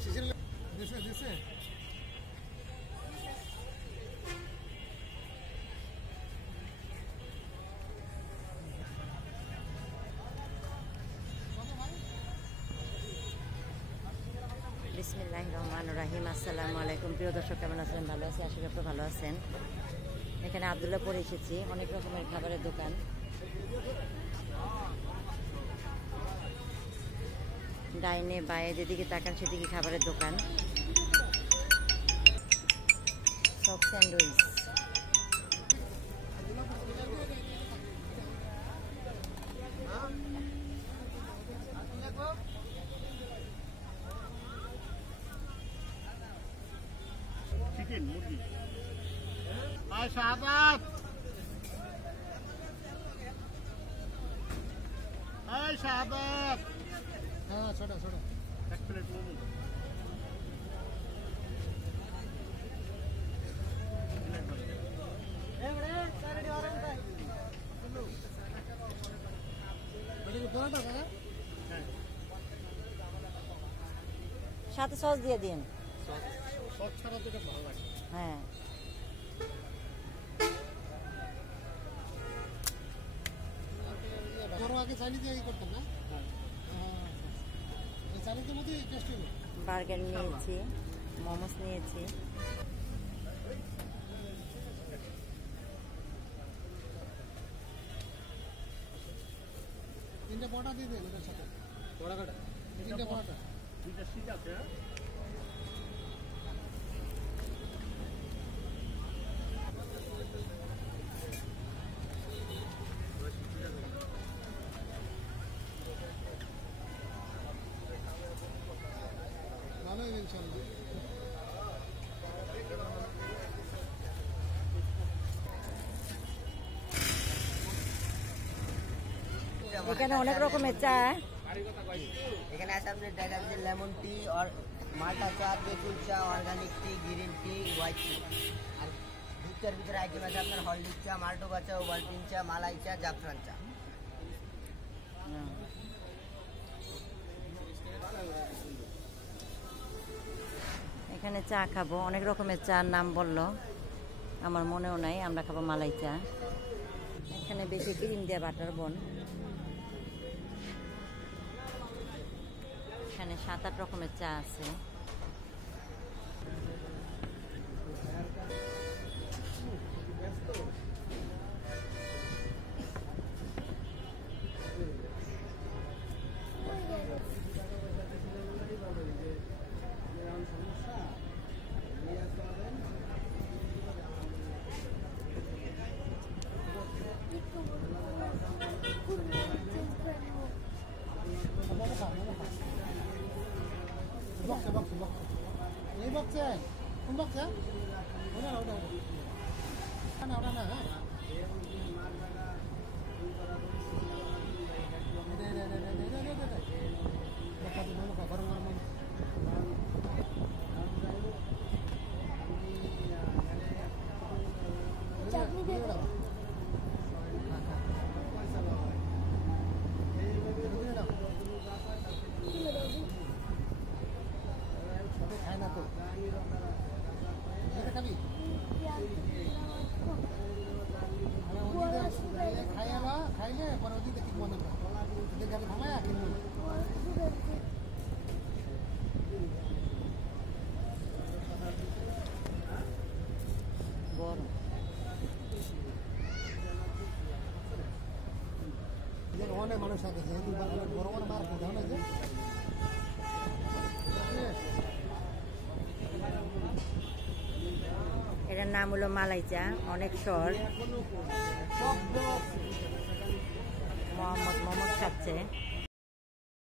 বিসমিল্লাহির রহমানির রহিম। আসসালামু আলাইকুম। প্রিয় দর্শক, কেমন আছেন? ভালো আছি, আশা করি আপনারা ভালো আছেন। এখানে আব্দুল্লাহপুরে এসেছি, অনেক রকমের খাবারের দোকান। ডাইনে বায়ে যেদিকে তাকান সেদিকে খাবারের দোকান। সব স্যান্ডউইচ। চিকেন মুরগি আর শাহাদাত এই শাহাদাত হ্যাঁ ছোট ছোট এক প্লেট মোমো সাথে সস দিয়ে দিন। সস ছাড়া তো এটা ভালো লাগে। হ্যাঁ, বার্গার নিয়েছি, মোমোস নিয়েছি। তিনটা পরোটা দিয়ে দেন ওটার সাথে। পরোটা তিনটা পরোটা দুইটা ঠিক আছে। ভালোই ইনশাআল্লাহ। এখানে অনেক রকমের চা। এখানে আছে আপনার ডাইলাক্সের লেমন টি আর মাল্টা চা, তেঁতুল চা, অর্গানিক টি, গ্রিন টি, হোয়াইট টি। আর দুধ চার ভিতরে আইটেম আছে আপনার হলদিক চা, মাল্টোবা চা, ওভালটিন চা, মালাই চা, জাফরান চা। এখানে চা খাবো, অনেক রকমের চার নাম বললো, আমার মনেও নাই। আমরা খাবো মালাই চা। এখানে বেশি ক্রিম দিয়ে বাটার বন। এখানে 7-8 রকমের চা আছে। এই বক্সে কোন বক্সে ওটা ওটা না ওটা না। হ্যাঁ গরম গরম খায় না তো খাবি খাইয়াবা খাইলে পরে ওদিক দেখি মনে খাবে থামায় কিনবো গরম। অনেক মানুষ আছে বড় বড় মার যে এটার নাম হলো মালাই চা, অনেক স্বর। মোহাম্মদ খাচ্ছে।